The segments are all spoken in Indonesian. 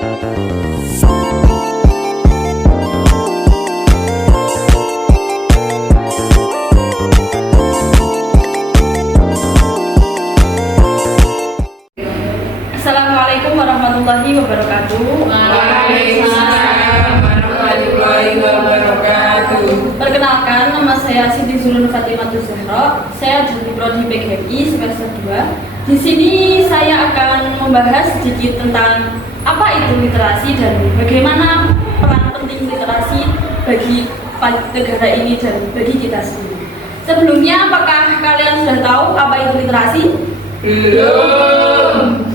Assalamualaikum warahmatullahi wabarakatuh. Waalaikumsalam warahmatullahi wabarakatuh. Perkenalkan, nama saya Siti Zulun Fatimatul Zahra. Saya dari Prodi PGMI semester 2. Di sini saya akan membahas sedikit tentang apa itu literasi dan bagaimana peran penting literasi bagi negara ini dan bagi kita sendiri. Sebelumnya, apakah kalian sudah tahu apa itu literasi?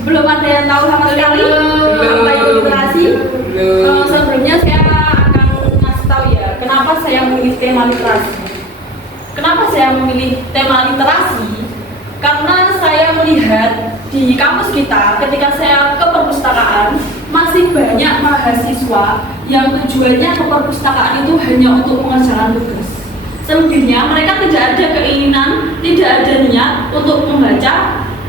Belum ada yang tahu sama sekali apa itu literasi? Sebelumnya saya akan ngasih tahu ya, kenapa saya memilih tema literasi. Kenapa saya memilih tema literasi? Karena saya melihat di kampus kita ketika saya ke perpustakaan, masih banyak mahasiswa yang tujuannya ke perpustakaan itu hanya untuk mengerjakan tugas. Selebihnya mereka tidak ada keinginan, tidak ada niat untuk membaca,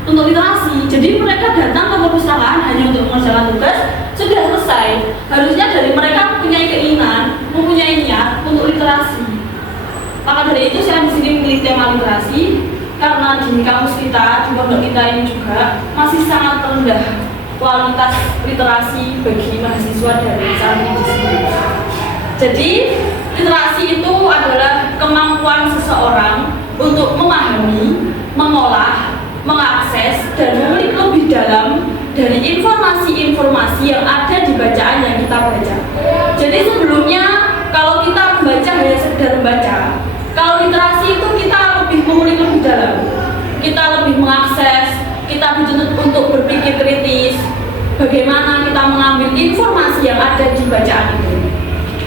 untuk literasi. Jadi mereka datang ke perpustakaan hanya untuk mengerjakan tugas, sudah selesai. Harusnya dari mereka mempunyai keinginan, mempunyai niat untuk literasi. Maka dari itu saya di sini memilih tema literasi karena di kampus kita, di pondok kita ini juga masih sangat rendah kualitas literasi bagi mahasiswa dari kami di sini. Jadi literasi itu adalah kemampuan seseorang untuk memahami, mengolah, mengakses dan mengulik lebih dalam dari informasi-informasi yang ada di bacaan yang kita baca. Jadi sebelumnya kalau kita membaca hanya sekedar membaca, kalau literasi itu kita lebih mengulik lebih dalam, kita lebih mengakses, kita dituntut untuk berpikir kritis, bagaimana kita mengambil informasi yang ada di bacaan itu.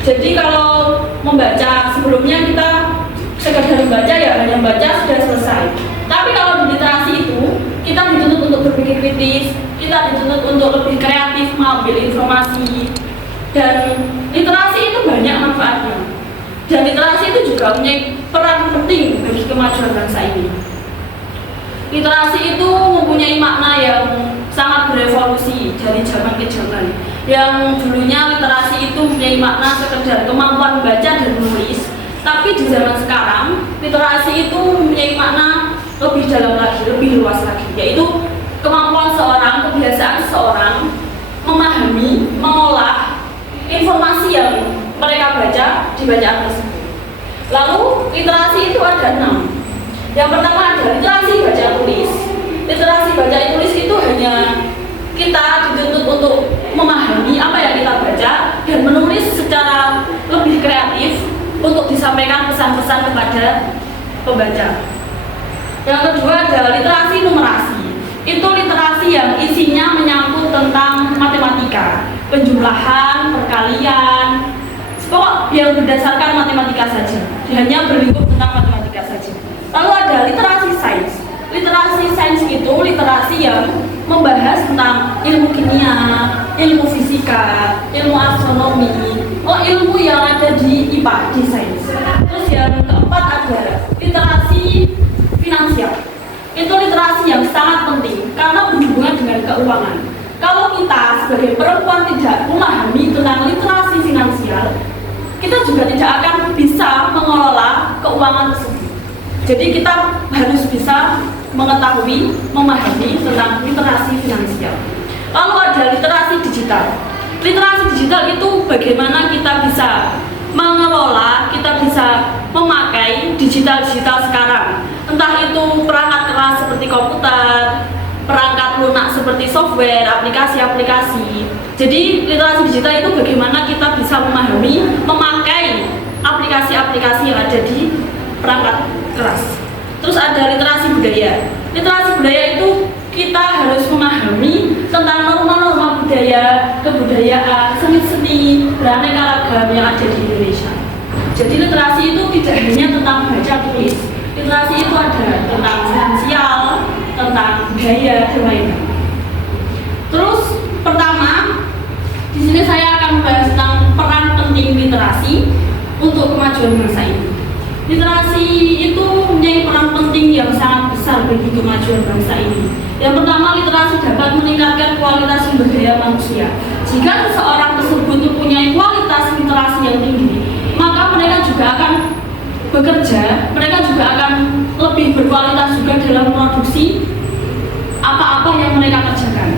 Jadi kalau membaca sebelumnya kita sekedar membaca ya hanya membaca sudah selesai. Tapi kalau di literasi itu kita dituntut untuk berpikir kritis, kita dituntut untuk lebih kreatif mengambil informasi, dan literasi itu banyak manfaatnya. Dan literasi itu juga punya peran penting bagi kemajuan bangsa ini. Literasi itu mempunyai makna yang sangat berevolusi dari zaman ke zaman. Yang dulunya literasi itu mempunyai makna sekedar kemampuan membaca dan menulis, tapi di zaman sekarang literasi itu mempunyai makna lebih dalam lagi, lebih luas lagi, yaitu kemampuan seorang, kebiasaan seseorang memahami, mengolah informasi yang mereka baca di bacaan tersebut. Lalu literasi itu ada 6. Yang pertama ada literasi baca tulis. Literasi baca tulis itu hanya kita dituntut untuk memahami apa yang kita baca dan menulis secara lebih kreatif untuk disampaikan pesan-pesan kepada pembaca. Yang kedua adalah literasi numerasi. Itu literasi yang isinya menyangkut tentang matematika, penjumlahan, perkalian, pokok yang berdasarkan matematika saja, hanya berlingkup tentang matematika saja. Lalu ada literasi sains. Literasi sains itu literasi yang membahas tentang ilmu kimia, ilmu fisika, ilmu astronomi, ilmu yang ada di IPA, di sains. Terus yang keempat ada literasi finansial. Itu literasi yang sangat penting karena berhubungan dengan keuangan. Kalau kita sebagai perempuan tidak memahami tentang literasi finansial, kita juga tidak akan bisa mengelola keuangan tersebut. Jadi kita harus bisa mengetahui, memahami tentang literasi finansial. Lalu ada literasi digital. Literasi digital itu bagaimana kita bisa mengelola, kita bisa memakai digital-digital sekarang. Entah itu perangkat keras seperti komputer, perangkat lunak seperti software, aplikasi-aplikasi. Jadi literasi digital itu bagaimana kita bisa memahami, memakai aplikasi-aplikasi yang ada di perangkat keras. Terus ada literasi budaya. Literasi budaya itu kita harus memahami tentang norma-norma budaya, kebudayaan, seni-seni, beraneka ragam yang ada di Indonesia. Jadi literasi itu tidak hanya tentang baca tulis. Literasi itu ada tentang finansial, tentang budaya dan lain-lain. Terus pertama, di sini saya akan membahas tentang peran penting literasi untuk kemajuan bangsa ini. Literasi itu mempunyai peran penting yang sangat besar bagi kemajuan bangsa ini. Yang pertama, literasi dapat meningkatkan kualitas sumber daya manusia. Jika seseorang tersebut mempunyai kualitas literasi yang tinggi, maka mereka juga akan bekerja, mereka juga akan lebih berkualitas juga dalam produksi apa-apa yang mereka kerjakan.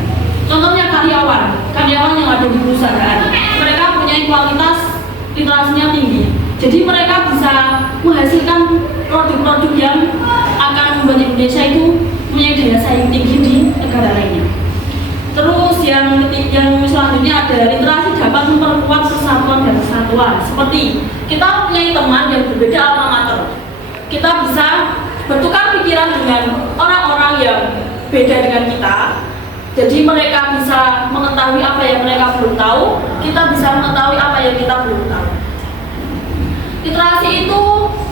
Contohnya karyawan yang ada di perusahaan, mereka punya kualitas literasinya tinggi, jadi mereka bisa menghasilkan produk-produk yang akan membuat Indonesia itu punya daya saing tinggi di negara lainnya. Terus yang selanjutnya ada literasi dapat memperkuat persatuan dan kesatuan. Seperti kita punya teman yang berbeda alma mater, kita bisa bertukar pikiran dengan orang-orang yang beda dengan kita. Jadi mereka bisa mengetahui apa yang mereka belum tahu, kita bisa mengetahui apa yang kita belum tahu. Literasi itu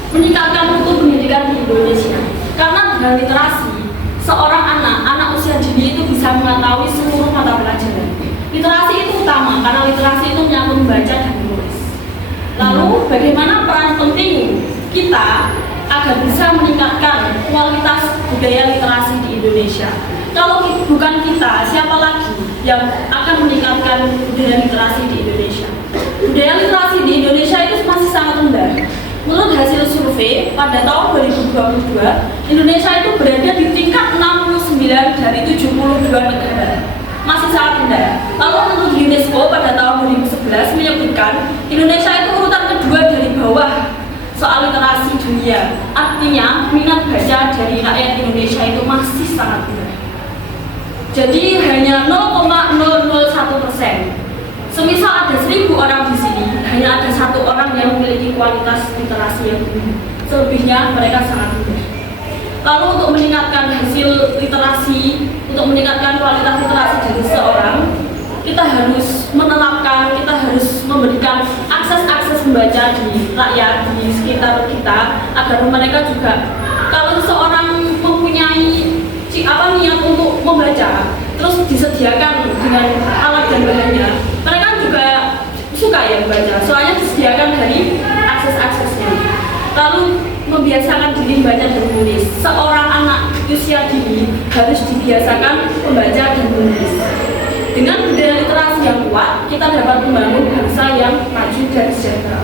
meningkatkan mutu pendidikan di Indonesia. Karena dengan literasi, seorang anak usia dini itu bisa mengetahui seluruh mata pelajaran. Literasi itu utama karena literasi itu menyangkut membaca dan menulis. Lalu bagaimana peran penting kita agar bisa meningkatkan kualitas budaya literasi di Indonesia? Kalau bukan kita, siapa lagi yang akan meningkatkan budaya literasi di Indonesia? Budaya literasi di Indonesia itu masih sangat rendah. Menurut hasil survei pada tahun 2022, Indonesia itu berada di tingkat 69 dari 72 negara. Masih sangat rendah. Lalu menurut UNESCO pada tahun 2011 menyebutkan Indonesia itu urutan kedua dari bawah soal literasi dunia. Artinya minat baca dari rakyat Indonesia itu masih sangat rendah. Jadi hanya 0,001%. Semisal ada 1000 orang di sini, hanya ada 1 orang yang memiliki kualitas literasi yang tinggi. Selebihnya mereka sangat rendah. Lalu untuk meningkatkan hasil literasi, untuk meningkatkan kualitas literasi dari seseorang, kita harus menerapkan, kita harus memberikan akses membaca di rakyat, di sekitar kita, agar mereka juga, kalau seseorang mempunyai niat untuk membaca, terus disediakan dengan alat dan bahannya, mereka juga suka ya membaca, soalnya disediakan dari akses-aksesnya. Lalu membiasakan diri membaca dan menulis. Seorang anak usia dini harus dibiasakan membaca dan menulis. Dengan budaya literasi yang kuat, kita dapat membangun bangsa yang maju dan sejahtera.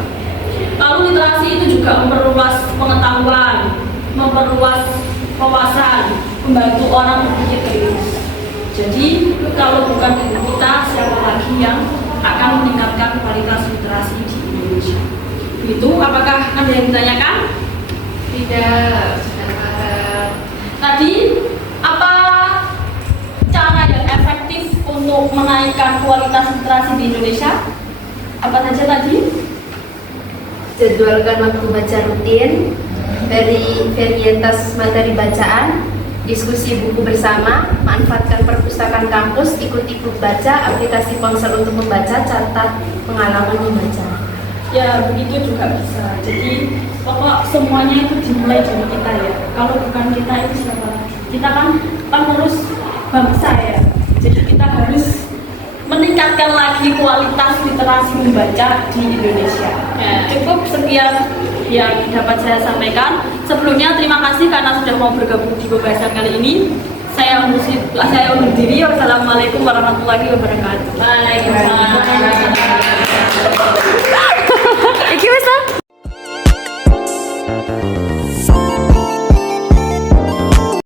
Lalu literasi itu juga memperluas pengetahuan, memperluas wawasan, membantu orang berpikir kritis. Jadi kalau bukan dari kita, siapa lagi yang akan meningkatkan kualitas literasi di Indonesia? Itu apakah ada yang ditanyakan? Tidak, sudah paham. Tadi apa cara yang efektif untuk menaikkan kualitas literasi di Indonesia? Apa saja tadi? Jadwalkan waktu baca rutin, dari varietas materi bacaan, diskusi buku bersama, manfaatkan perpustakaan kampus, ikuti klub baca, aplikasi ponsel untuk membaca, catat pengalaman membaca. Ya begitu juga bisa. Jadi pokok semuanya itu dimulai dari kita ya. Kalau bukan kita itu siapa lagi? Kita kan pengurus bangsa ya. Jadi kita harus meningkatkan lagi kualitas literasi membaca di Indonesia. Ya, cukup sekian yang dapat saya sampaikan. Sebelumnya terima kasih karena sudah mau bergabung di pembahasan kali ini. Saya undur diri. Wassalamualaikum warahmatullahi wabarakatuh. Waalaikumsalam. Iki wis ta?